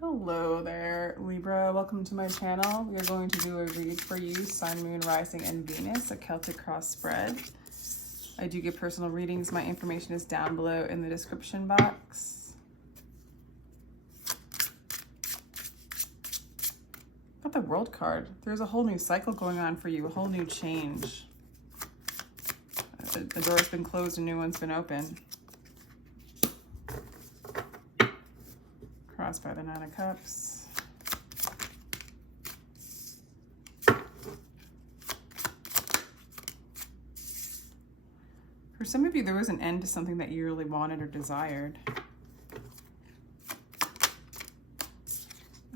Hello there, Libra. Welcome to my channel. We are going to do a read for you, Sun, Moon, Rising, and Venus, a Celtic cross spread. I do give personal readings. My information is down below in the description box. Got the World card. There's a whole new cycle going on for you, a whole new change. The door's been closed, a new one's been open. Crossed by the Nine of Cups. For some of you, there was an end to something that you really wanted or desired.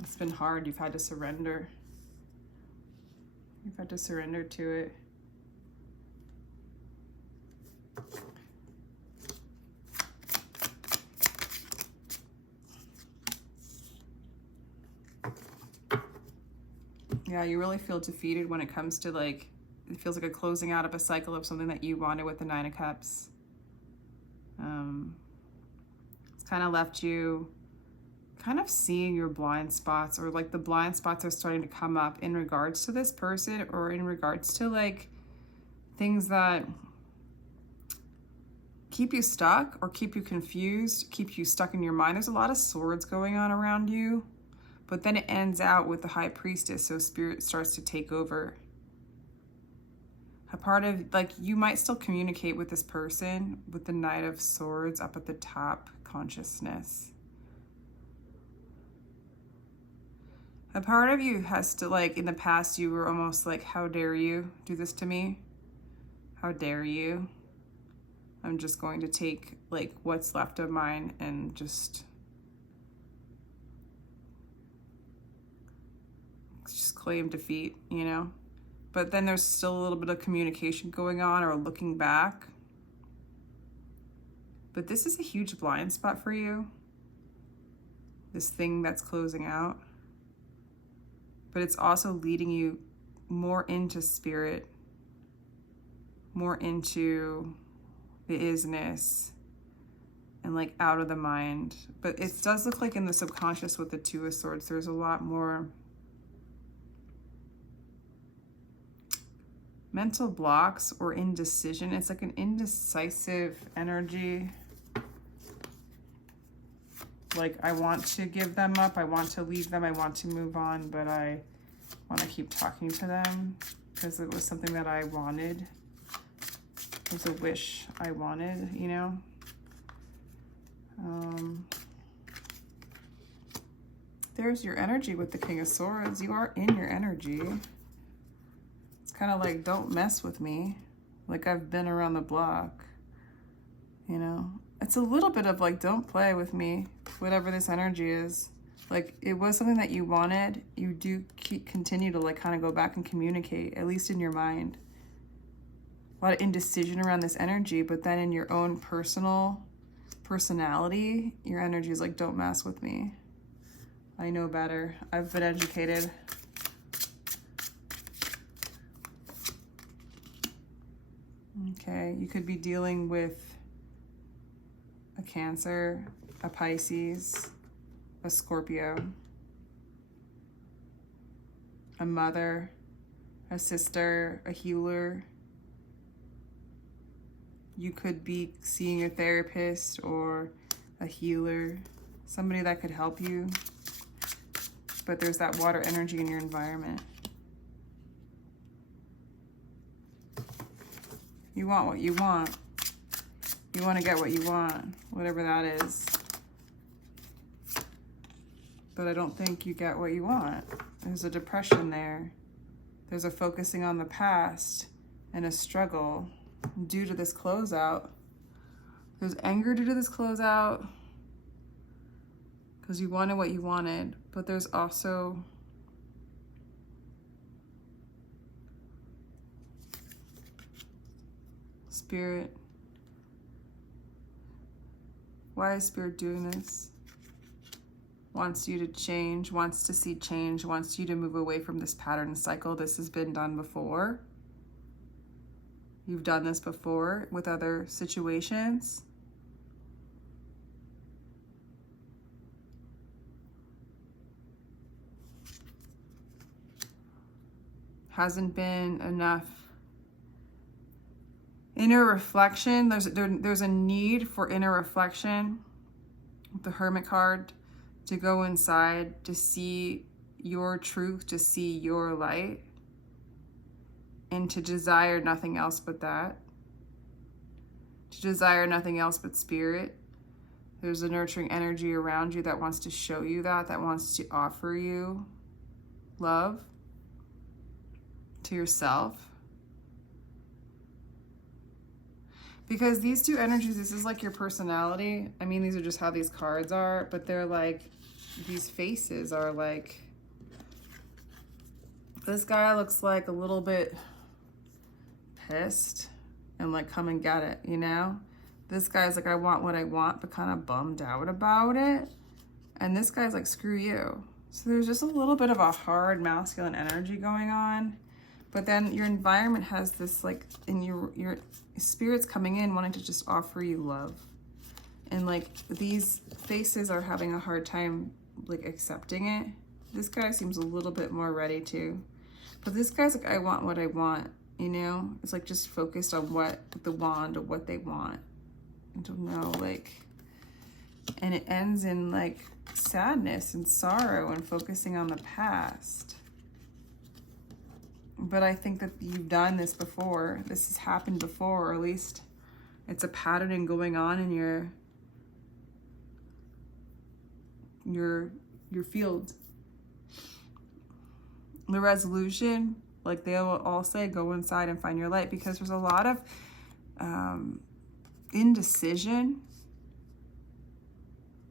It's been hard. You've had to surrender. You've had to surrender to it. Yeah, you really feel defeated when it comes to, like, it feels like a closing out of a cycle of something that you wanted with the Nine of Cups. It's kind of left you kind of seeing your blind spots, or like the blind spots are starting to come up in regards to this person, or in regards to like things that keep you stuck or keep you confused, keep you stuck in your mind. There's a lot of swords going on around you. But then it ends out with the High Priestess, so Spirit starts to take over. A part of, like, you might still communicate with this person with the Knight of Swords up at the top, consciousness. A part of you has to, like, in the past you were almost like, how dare you do this to me? How dare you? I'm just going to take, like, what's left of mine and just claim defeat, you know? But then there's still a little bit of communication going on, or looking back. But this is a huge blind spot for you. This thing that's closing out. But it's also leading you more into spirit, more into the isness, and like out of the mind. But it does look like in the subconscious with the Two of Swords, there's a lot more mental blocks or indecision. It's like an indecisive energy. Like, I want to give them up, I want to leave them, I want to move on, but I want to keep talking to them because it was something that I wanted. It was a wish I wanted, you know? There's your energy with the King of Swords. You are in your energy. Kind of like, don't mess with me, like I've been around the block, you know? It's a little bit of like, don't play with me, whatever this energy is. Like, it was something that you wanted. You do continue to like kind of go back and communicate, at least in your mind. A lot of indecision around this energy, but then in your own personality, your energy is like, don't mess with me. I know better. I've been educated. Okay, you could be dealing with a Cancer, a Pisces, a Scorpio, a mother, a sister, a healer. You could be seeing a therapist or a healer, somebody that could help you. But there's that water energy in your environment. You want what you want. You want to get what you want, whatever that is. But I don't think you get what you want. There's a depression there. There's a focusing on the past and a struggle due to this closeout. There's anger due to this closeout because you wanted what you wanted, but there's also Spirit. Why is Spirit doing this? Wants you to change, wants to see change, wants you to move away from this pattern and cycle. This has been done before. You've done this before with other situations. Hasn't been enough inner reflection. There's a need for inner reflection with the Hermit card, to go inside, to see your truth, to see your light, and to desire nothing else but that. To desire nothing else but spirit. There's a nurturing energy around you that wants to show you that wants to offer you love to yourself. Because these two energies, this is like your personality. I mean, these are just how these cards are, but they're like, these faces are like, this guy looks like a little bit pissed and like, come and get it, you know? This guy's like, I want what I want, but kind of bummed out about it. And this guy's like, screw you. So there's just a little bit of a hard masculine energy going on. But then your environment has this like, and your spirit's coming in wanting to just offer you love. And like, these faces are having a hard time like accepting it. This guy seems a little bit more ready to. But this guy's like, I want what I want, you know? It's like just focused on what, the wand of what they want. I don't know, like, and it ends in like sadness and sorrow and focusing on the past. But I think that you've done this before. This has happened before, or at least it's a pattern going on in your field. The resolution, like they will all say, go inside and find your light, because there's a lot of indecision,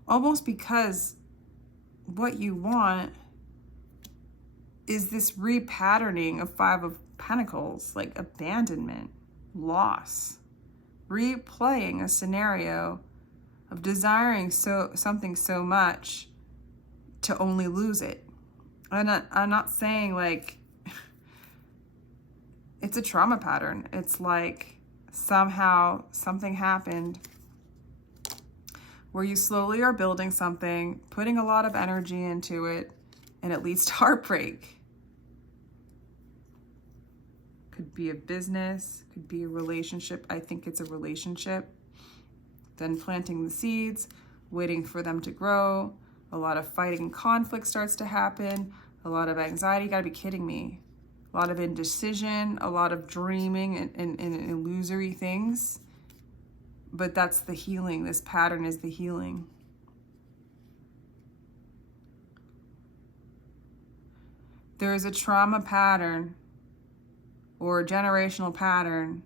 almost because what you want is this repatterning of Five of Pentacles, like abandonment, loss, replaying a scenario of desiring something so much to only lose it. I'm not saying like it's a trauma pattern. It's like somehow something happened where you slowly are building something, putting a lot of energy into it, and it leads to heartbreak. Could be a business, could be a relationship. I think it's a relationship. Then planting the seeds, waiting for them to grow. A lot of fighting and conflict starts to happen. A lot of anxiety. You gotta be kidding me. A lot of indecision, a lot of dreaming and illusory things. But that's the healing. This pattern is the healing. There is a trauma pattern or a generational pattern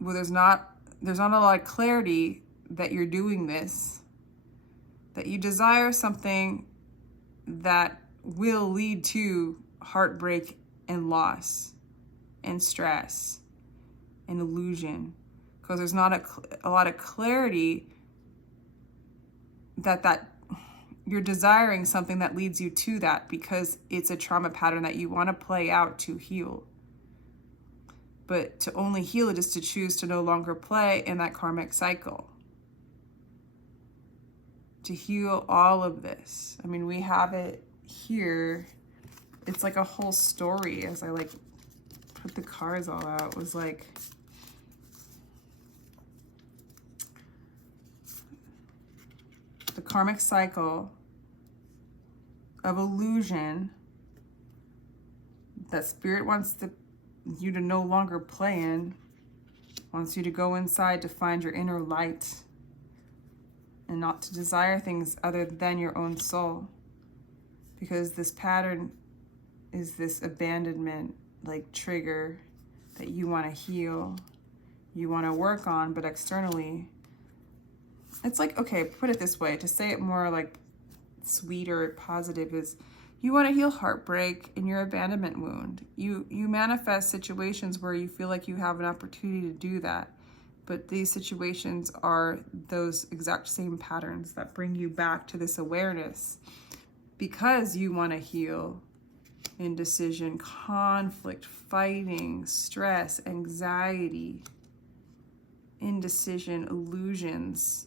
where there's not a lot of clarity that you're doing this, that you desire something that will lead to heartbreak and loss and stress and illusion, because there's not a lot of clarity that you're desiring something that leads you to that, because it's a trauma pattern that you want to play out to heal. But to only heal it is to choose to no longer play in that karmic cycle. To heal all of this. I mean, we have it here. It's like a whole story. As I like put the cards all out, it was like the karmic cycle of illusion that spirit wants you to no longer play in, wants you to go inside to find your inner light and not to desire things other than your own soul. Because this pattern is this abandonment like trigger that you want to heal, you want to work on, but externally it's like, okay, put it this way, to say it more like sweet or positive, is you want to heal heartbreak in your abandonment wound. You manifest situations where you feel like you have an opportunity to do that, but these situations are those exact same patterns that bring you back to this awareness, because you want to heal indecision, conflict, fighting, stress, anxiety, indecision, illusions.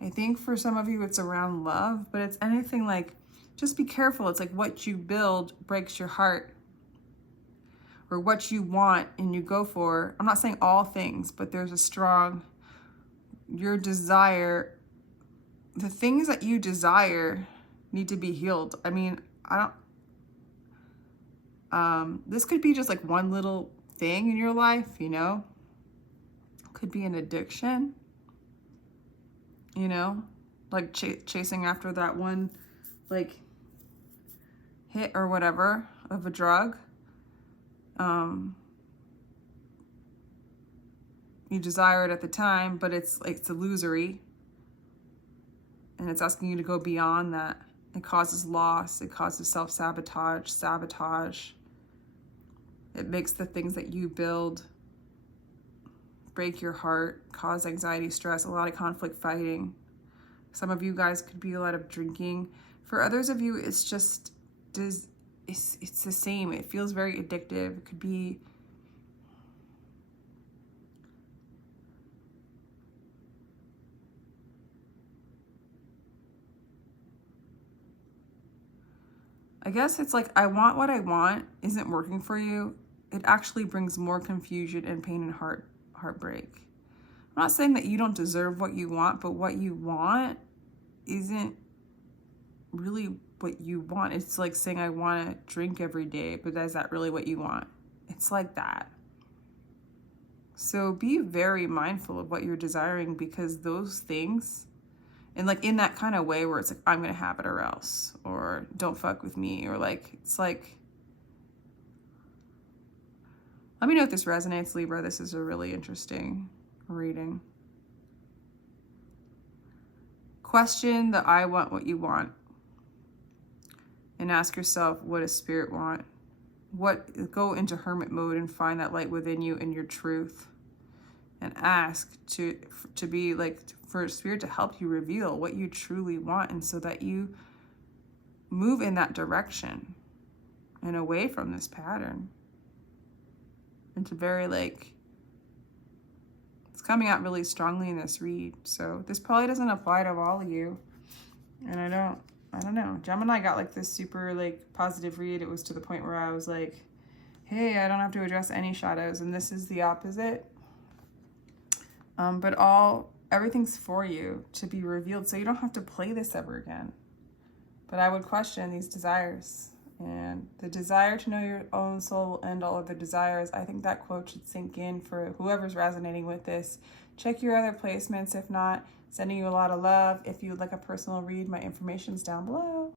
I think for some of you it's around love, but it's anything like just be careful. It's like what you build breaks your heart, or what you want and you go for. I'm not saying all things, but there's a strong, your desire, the things that you desire need to be healed. I mean, this could be just like one little thing in your life, you know, could be an addiction, you know, like chasing after that one, like hit or whatever of a drug. You desire it at the time, but it's illusory, and it's asking you to go beyond that. It causes loss. It causes sabotage. It makes the things that you build break your heart, cause anxiety, stress, a lot of conflict fighting. Some of you guys could be a lot of drinking. For others of you, it's just, it's the same. It feels very addictive. It could be I guess it's like, I want what I want isn't working for you. It actually brings more confusion and pain and heartbreak. I'm not saying that you don't deserve what you want, but what you want isn't really what you want. It's like saying, I want to drink every day, but is that really what you want? It's like that. So be very mindful of what you're desiring, because those things, and like in that kind of way where it's like, I'm going to have it or else, or don't fuck with me, or like, it's like, let me know if this resonates, Libra. This is a really interesting reading. Question the I want what you want, and ask yourself, what does spirit want? Go into hermit mode and find that light within you and your truth, and ask to be like, for spirit to help you reveal what you truly want, and so that you move in that direction and away from this pattern. It's very like, it's coming out really strongly in this read. So this probably doesn't apply to all of you. And I don't know. Gemini got like this super like positive read. It was to the point where I was like, hey, I don't have to address any shadows. And this is the opposite. But everything's for you to be revealed, so you don't have to play this ever again. But I would question these desires, and the desire to know your own soul and all other desires. I think that quote should sink in for whoever's resonating with this. Check your other placements. If not, sending you a lot of love. If you would like a personal read, my information's down below.